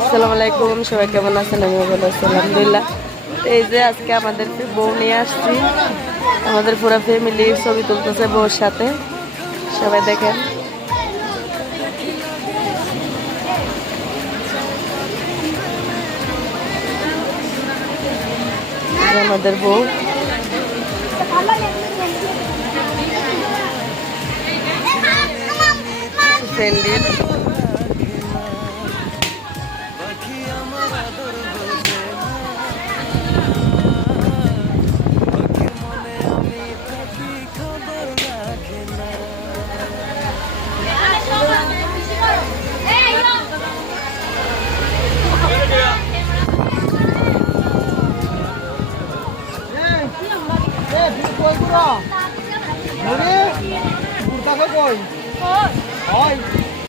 আসসালামু আলাইকুম, সবাই কেমন আছেন? আমি ভালো আছি আলহামদুলিল্লাহ। এই যে আজকে আমাদের বউ নিয়ে আসছি, আমাদের পুরো ফ্যামিলি ছবি তুলতেছে বউর সাথে, সবাই দেখেন। আমাদের বউ ফ্রেন্ডলি